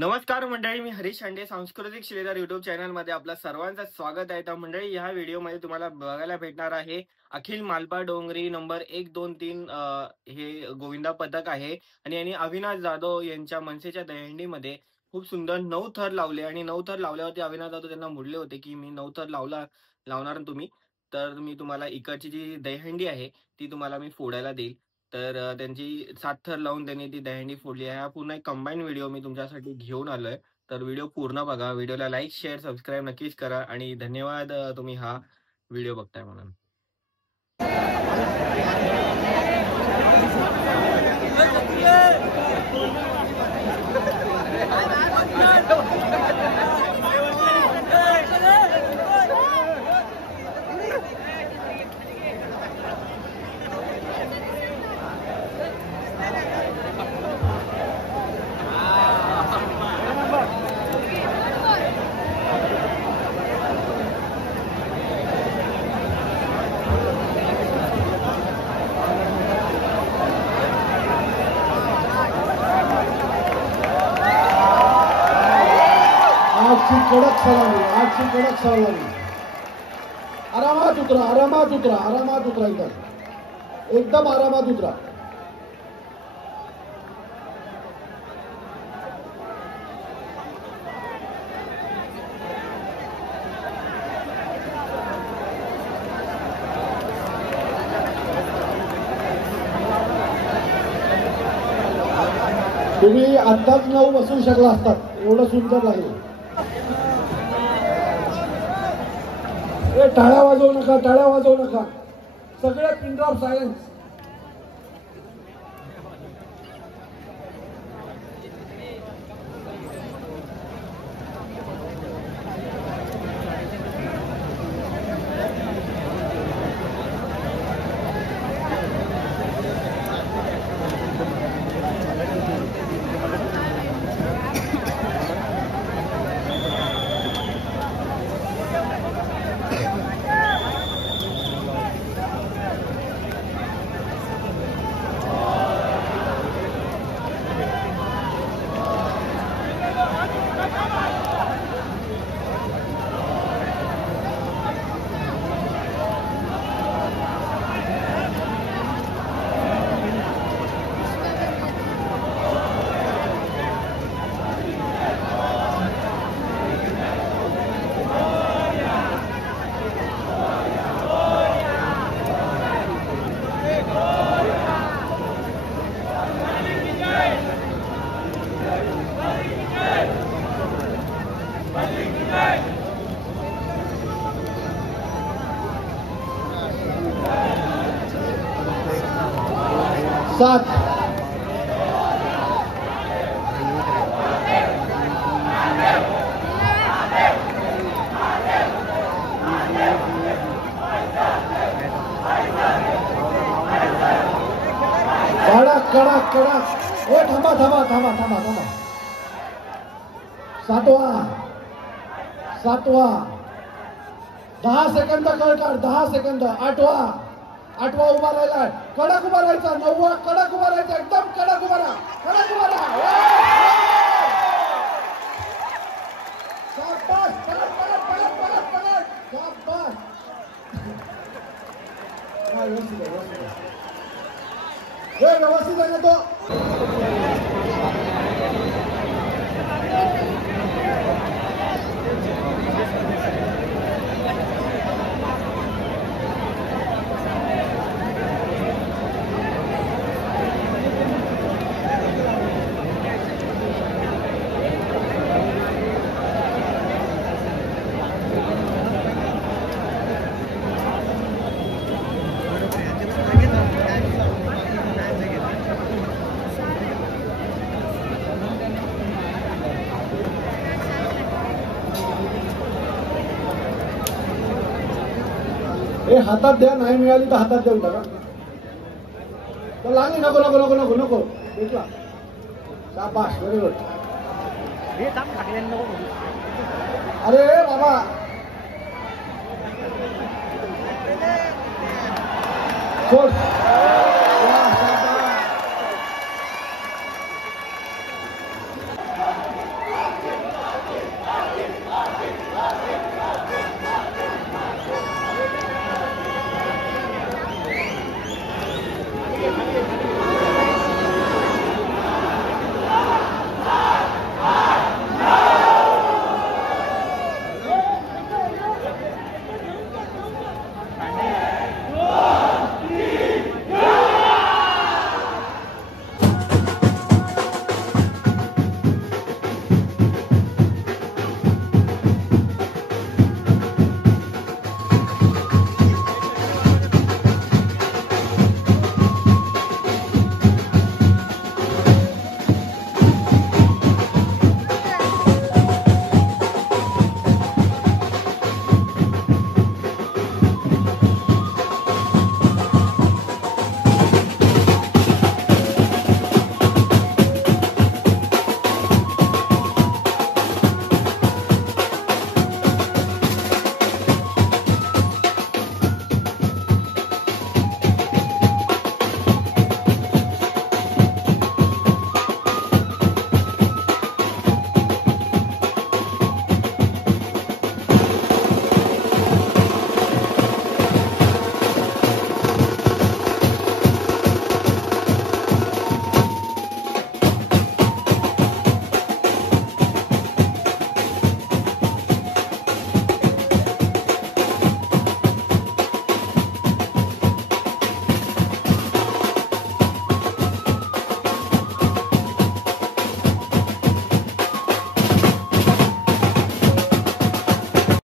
नमस्कार मंडळी, मी हरीश हांडे. सांस्कृतिक श्रीधर युट्यूब चॅनलमध्ये आपलं सर्वांचं स्वागत आहे. तर मंडळी, ह्या व्हिडिओमध्ये तुम्हाला बघायला भेटणार आहे अखिल मालपा डोंगरी नंबर 1, 2, 3 हे गोविंदा पथक आहे आणि यांनी अविनाश जाधव यांच्या मनसेच्या दहीहंडीमध्ये खूप सुंदर 9 थर लावले आणि 9 थर लावल्यावरती अविनाश जाधव त्यांना मुडले होते, की मी 9 थर लावणार तुम्ही, तर मी तुम्हाला इकडची जी दहीहंडी आहे ती तुम्हाला मी फोडायला देईल. तर त्यांची 7 थर लावून त्यांनी ती दहीहंडी फोडली आहे. हा पूर्ण एक कंबाईन व्हिडिओ मी तुमच्यासाठी घेऊन आलोय. तर व्हिडिओ पूर्ण बघा. व्हिडिओला लाईक, शेअर, सबस्क्राईब नक्कीच करा आणि धन्यवाद तुम्ही हा व्हिडिओ बघताय म्हणून. आजची कडक सलामी. आरामात उतरा एकदम आरामात उतरा. तुम्ही आत्ताच 9 बसू शकला असतात, एवढं सुंदर लागलं. टाळ्या वाजवू नका. सगळे पिन ड्रॉप सायलेन्स. सात कडक. थांबा. सातवा 10 सेकंद कळ काढ. 10 सेकंद. आठवा उभा राहिला. कडक उभा राहायचा. 9वा कडक उभा राहायचा. एकदम कडक उभा राहा. शाबास. शाबास. व्यवस्थित आहे ना तो. हातात द्या. नाही मिळाली तर हातात देऊन टाका. लागली. नको भेटला. शाबास. Very good. अरे बाबा, सोड. खाली ये, खाली ये.